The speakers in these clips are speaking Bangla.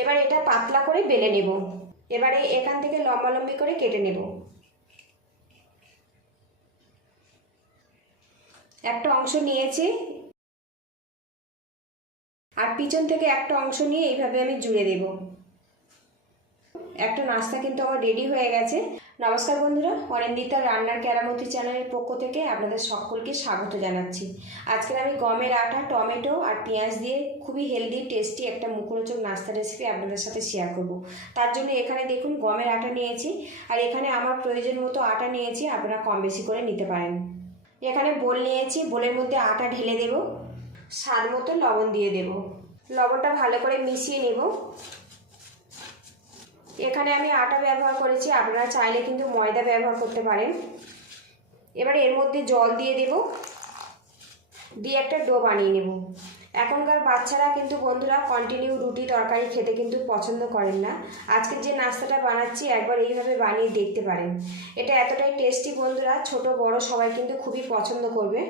এবার এটা পাতলা করে বেলে নেব। এবারে এখান থেকে লম্বালম্বি করে কেটে নেব। একটা অংশ নিয়েছি আর পিছন থেকে একটা অংশ নিয়ে এইভাবে আমি জুড়ে দেব। একটা নাস্তা কিন্তু আমার রেডি হয়ে গেছে। নমস্কার বন্ধুরা, অনিন্দিতা রান্নার কেরামতি চ্যানেলের পক্ষ থেকে আপনাদের সকলকে স্বাগত জানাচ্ছি। আজকের আমি গমের আটা, টমেটো আর পেঁয়াজ দিয়ে খুবই হেলদি টেস্টি একটা মুখরোচক নাস্তা রেসিপি আপনাদের সাথে শেয়ার করব। তার জন্য এখানে দেখুন গমের আটা নিয়েছি আর এখানে আমার প্রয়োজন মতো আটা নিয়েছি, আপনারা কম বেশি করে নিতে পারেন। এখানে বোল নিয়েছি, বোলের মধ্যে আটা ঢেলে দেব, স্বাদ মতো লবণ দিয়ে দেব। লবণটা ভালো করে মিশিয়ে নেব। এখানে আমি আটা ব্যবহার করেছি, আপনারা চাইলে কিন্তু ময়দা ব্যবহার করতে পারেন। এবার এর মধ্যে জল দিয়ে দেব, দিয়ে একটা ডো বানিয়ে নেব। এখনকার বাচ্চারা কিন্তু বন্ধুরা কন্টিনিউ রুটি তরকারি খেতে কিন্তু পছন্দ করেন না। আজকের যে নাস্তাটা বানাচ্ছি একবার এইভাবে বানিয়ে দেখতে পারেন। এটা এতটাই টেস্টি বন্ধুরা, ছোট বড় সবাই কিন্তু খুবই পছন্দ করবে।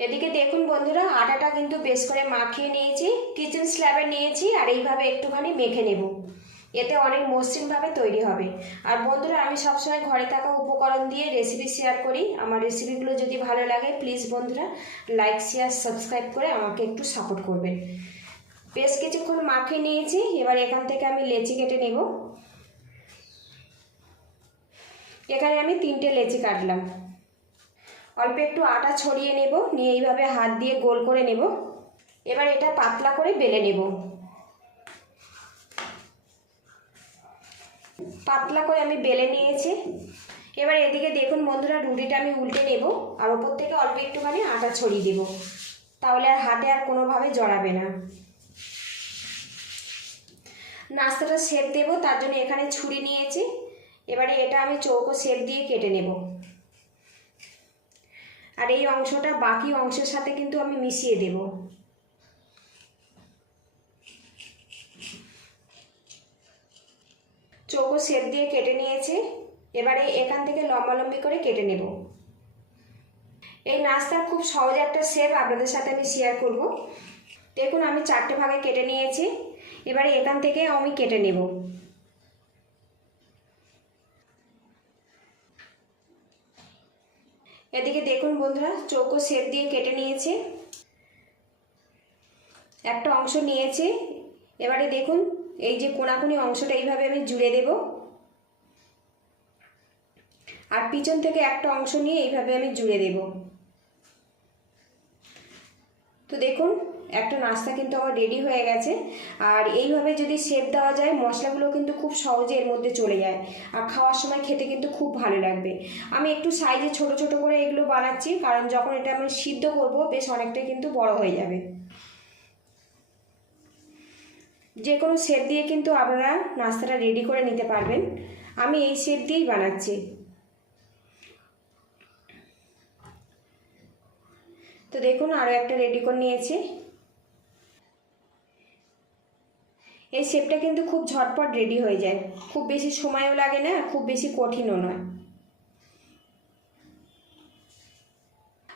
এদিকে দেখুন বন্ধুরা, আটাটা কিন্তু বেশ করে মাখিয়ে নিয়েছি, কিচেন স্ল্যাবে নিয়েছি আর এইভাবে একটুখানি মেখে নেব। এতে অনেক মসৃণভাবে তৈরি হবে। আর বন্ধুরা, আমি সবসময় ঘরে থাকা উপকরণ দিয়ে রেসিপি শেয়ার করি। আমার রেসিপিগুলো যদি ভালো লাগে প্লিজ বন্ধুরা লাইক শেয়ার সাবস্ক্রাইব করে আমাকে একটু সাপোর্ট করবেন। বেশ কিছুক্ষণ মাখিয়ে নিয়েছি, এবার এখান থেকে আমি লেচি কেটে নেব। এখানে আমি 3টে লেচি কাটলাম। অল্প একটু আটা ছড়িয়ে নেব, নিয়ে এইভাবে হাত দিয়ে গোল করে নেব। এবার এটা পাতলা করে বেলে নেব। পাতলা করে আমি বেলে নিয়েছি। এবার এদিকে দেখুন বন্ধুরা, রুটিটা আমি উল্টে নেব আর ওপর থেকে অল্প একটুখানি আটা ছড়িয়ে দেব, তাহলে আর হাতে আর কোনোভাবে জড়াবে না। নাস্তাটা শেপ দেব, তার জন্য এখানে ছুরি নিয়েছি। এবারে এটা আমি চৌকো শেপ দিয়ে কেটে নেব আর এই অংশটা বাকি অংশের সাথে কিন্তু আমি মিশিয়ে দেব। চৌকো শেপ দিয়ে কেটে নিয়েছি। এবারে এখান থেকে লম্বালম্বি করে কেটে নেব। এই নাস্তার খুব সহজ একটা শেপ আপনাদের সাথে আমি শেয়ার করব। দেখুন আমি 4টে ভাগে কেটে নিয়েছি। এবারে এখান থেকে আমি কেটে নেব। এদিকে দেখুন বন্ধুরা, চৌকো শেপ দিয়ে কেটে নিয়েছি। একটা অংশ নিয়েছি। এবারে দেখুন এই যে কোনাকুনি অংশটা এইভাবে আমি জুড়ে দেব আর পিছন থেকে একটা অংশ নিয়ে এইভাবে আমি জুড়ে দেব। তো দেখুন একটা নাস্তা কিন্তু আমার রেডি হয়ে গেছে। আর এইভাবে যদি শেপ দেওয়া যায় মশলাগুলো কিন্তু খুব সহজে এর মধ্যে চলে যায় আর খাওয়ার সময় খেতে কিন্তু খুব ভালো লাগবে। আমি একটু সাইজে ছোট ছোট করে এগুলো বানাচ্ছি, কারণ যখন এটা আমি সিদ্ধ করব বেশ অনেকটাই কিন্তু বড় হয়ে যাবে। যে কোনো শেপ দিয়ে কিন্তু আপনারা নাস্তাটা রেডি করে নিতে পারবেন। আমি এই শেপ দিয়েই বানাচ্ছি। তো দেখুন আরও একটা রেডি করে নিয়েছি। এই শেপটা কিন্তু খুব ঝটপট রেডি হয়ে যায়, খুব বেশি সময়ও লাগে না, খুব বেশি কঠিনও নয়।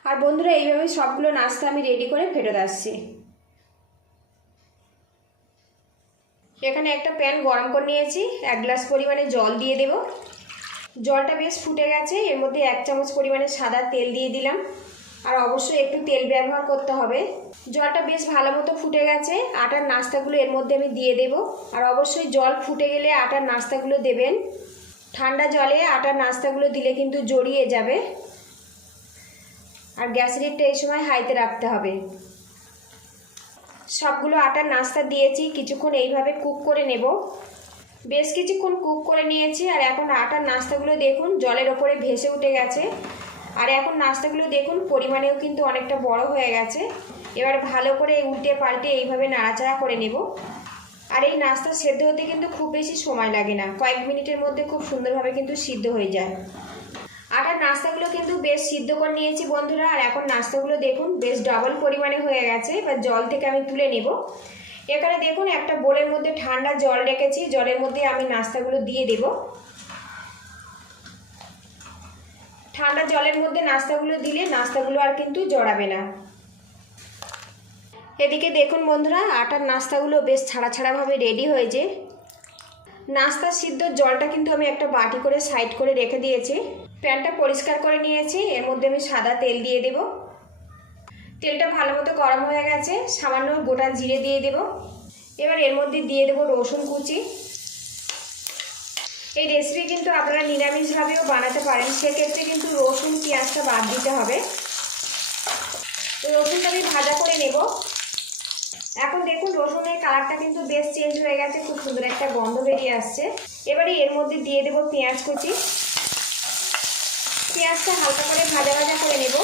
আর বন্ধুরা, এইভাবে সবগুলো নাস্তা আমি রেডি করে ফেরত আসছি। এখানে একটা প্যান গরম করে নিয়েছি, 1 গ্লাস পরিমাণে জল দিয়ে দেব। জলটা বেশ ফুটে গেছে, এর মধ্যে 1 চামচ পরিমাণে সাদা তেল দিয়ে দিলাম। আর অবশ্যই একটু তেল ব্যবহার করতে হবে। জলটা বেশ ভালো মতো ফুটে গেছে, আটার নাস্তাগুলো এর মধ্যে আমি দিয়ে দেব। আর অবশ্যই জল ফুটে গেলে আটার নাস্তাগুলো দেবেন। ঠান্ডা জলে আটার নাস্তাগুলো দিলে কিন্তু জড়িয়ে যাবে। আর গ্যাস রেটটা এই সময় হাইতে রাখতে হবে। সবগুলো আটার নাস্তা দিয়েছি, কিছুক্ষণ এইভাবে কুক করে নেব। বেশ কিছুক্ষণ কুক করে নিয়েছি আর এখন আটার নাস্তাগুলো দেখুন জলের ওপরে ভেসে উঠে গেছে। আর এখন নাস্তাগুলো দেখুন পরিমাণেও কিন্তু অনেকটা বড় হয়ে গেছে। এবার ভালো করে উল্টে পাল্টে এইভাবে নাড়াচাড়া করে নেব। আর এই নাস্তা সেদ্ধ হতে কিন্তু খুব বেশি সময় লাগে না, কয়েক মিনিটের মধ্যে খুব সুন্দরভাবে কিন্তু সিদ্ধ হয়ে যায়। আটার নাস্তাগুলো কিন্তু বেশ সিদ্ধ করে নিয়েছি বন্ধুরা। আর এখন নাস্তাগুলো দেখুন বেশ ডবল পরিমাণে হয়ে গেছে। এবার জল থেকে আমি তুলে নেব। এখানে দেখুন একটা বোলের মধ্যে ঠান্ডা জল রেখেছি, জলের মধ্যে আমি নাস্তাগুলো দিয়ে দেব। ঠান্ডা জলের মধ্যে নাস্তাগুলো দিলে নাস্তাগুলো আর কিন্তু জড়াবে না। এদিকে দেখুন বন্ধুরা, আটার নাস্তাগুলো বেশ ছাড়া ছাড়াভাবে রেডি হয়েছে। নাস্তা সিদ্ধর জলটা কিন্তু আমি একটা বাটি করে সাইড করে রেখে দিয়েছি। প্যানটা পরিষ্কার করে নিয়েছি, এর মধ্যে আমি সাদা তেল দিয়ে দেব। তেলটা ভালো মতো গরম হয়ে গেছে, সামান্য গোটা জিরে দিয়ে দেব। এবার এর মধ্যে দিয়ে দেব রসুন কুচি। এই রেসিপি কিন্তু আপনারা নিরামিষভাবেও বানাতে পারেন, সেক্ষেত্রে কিন্তু রসুন পেঁয়াজটা বাদ দিতে হবে। রসুনটা আমি ভাজা করে নেব। এখন দেখুন রসুনের কালারটা কিন্তু বেশ চেঞ্জ হয়ে গেছে, খুব সুন্দর একটা গন্ধ বেরিয়ে আসছে। এবারে এর মধ্যে দিয়ে দেব পেঁয়াজ কুচি। পেঁয়াজটা হালকা করে ভাজা ভাজা করে নেব।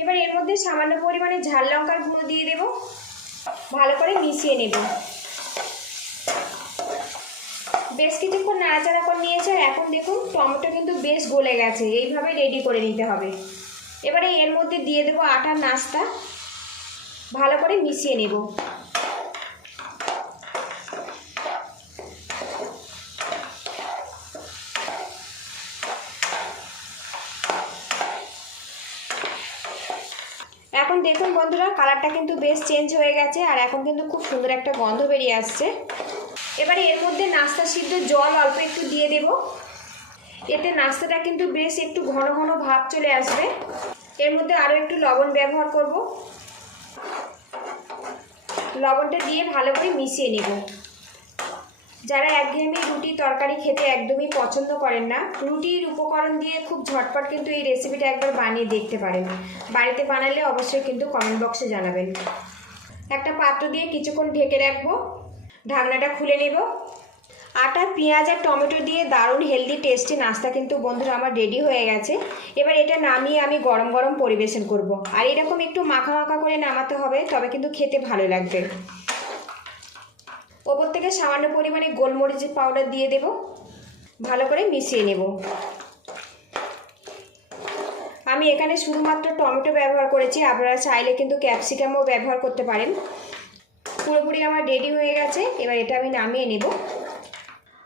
এবার এর মধ্যে সামান্য পরিমাণে ঝাল লঙ্কার গুঁড়ো দিয়ে দেব, ভালো করে মিশিয়ে নেব। বেশ কিছুক্ষণ নাড়াচাড়া করে নিয়েছে। আর এখন দেখুন টমেটো কিন্তু বেশ গলে গেছে, এইভাবে রেডি করে নিতে হবে। এবারে এর মধ্যে দিয়ে দেবো আটার নাস্তা, ভালো করে মিশিয়ে নেব। এখন দেখুন বন্ধুরা, কালারটা কিন্তু বেশ চেঞ্জ হয়ে গেছে, আর এখন কিন্তু খুব সুন্দর একটা গন্ধ বেরিয়ে আসছে। এবারে এর মধ্যে নাস্তা সিদ্ধ জল অল্প একটু দিয়ে দেব, এতে নাস্তাটা কিন্তু বেশ একটু ঘন ঘন ভাব চলে আসবে। এর মধ্যে আরও একটু লবণ ব্যবহার করব। লবণটা দিয়ে ভালো করে মিশিয়ে নেব। যারা একঘেয়েমি রুটি তরকারি খেতে একদমই পছন্দ করেন না, রুটির উপকরণ দিয়ে খুব ঝটপট কিন্তু এই রেসিপিটা একবার বানিয়ে দেখতে পারেন। বাড়িতে বানালে অবশ্যই কিন্তু কমেন্ট বক্সে জানাবেন। একটা পাত্র দিয়ে কিছুক্ষণ ঢেকে রাখবো, ঢাকনাটা খুলে নেব। আটা পেঁয়াজ আর টমেটো দিয়ে দারুণ হেলদি টেস্টি নাস্তা কিন্তু বন্ধুরা আমার রেডি হয়ে গেছে। এবার এটা নামিয়ে আমি গরম গরম পরিবেশন করব। আর এরকম একটু মাখা মাখা করে নামাতে হবে, তবে কিন্তু খেতে ভালো লাগবে। ওপর থেকে সামান্য পরিমাণে গোলমরিচের পাউডার দিয়ে দেব, ভালো করে মিশিয়ে নেব। আমি এখানে শুধুমাত্র টমেটো ব্যবহার করেছি, আপনারা চাইলে কিন্তু ক্যাপসিকামও ব্যবহার করতে পারেন। পুরোপুরি আমার রেডি হয়ে গেছে, এবার এটা আমি নামিয়ে নেব।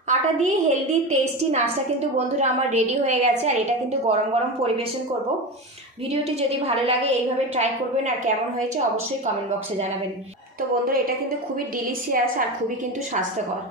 আটা দিয়ে হেলদি টেস্টি নাস্তা কিন্তু বন্ধুরা আমার রেডি হয়ে গেছে, আর এটা কিন্তু গরম গরম পরিবেশন করব। ভিডিওটি যদি ভালো লাগে এইভাবে ট্রাই করবেন, আর কেমন হয়েছে অবশ্যই কমেন্ট বক্সে জানাবেন। তো বন্ধুরা, এটা কিন্তু খুবই ডিলিশিয়াস আর খুবই কিন্তু স্বাস্থ্যকর।